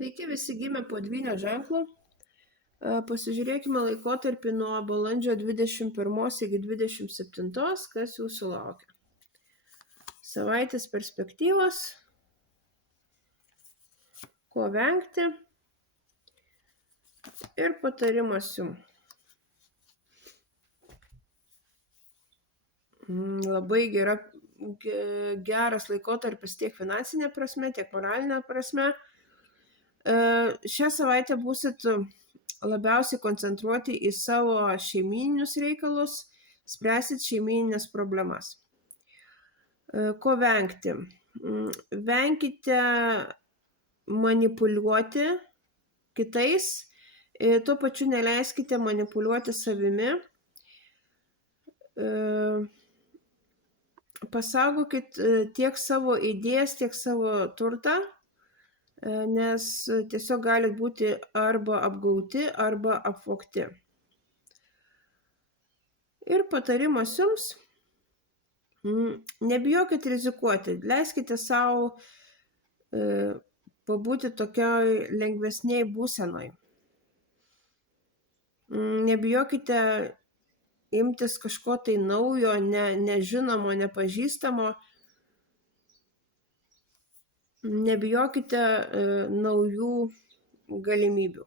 Sveiki, visi gimę po dvynio ženklu. Pasižiūrėkime laikotarpį nuo balandžio 21 iki 27, kas jūsų laukia. Savaitės perspektyvos, ko vengti ir patarimas jums. Labai geras laikotarpis tiek finansinė prasme, tiek moralinė prasme. Šią savaitę būsit labiausiai koncentruoti į savo šeimyninius reikalus, spręsit šeimyninės problemas. Ko vengti? Venkite manipuliuoti kitais, tuo pačiu neleiskite manipuliuoti savimi. Pasaugokit tiek savo idėjas, tiek savo turtą, nes tiesiog gali būti arba apgauti, arba apvogti. Ir patarimas jums, nebijokit rizikuoti, leiskite savo pabūti tokioj lengvesniai būsenoj. Nebijokite imtis kažko tai naujo, nežinomo, nepažįstamo. Nebijokite naujų galimybių.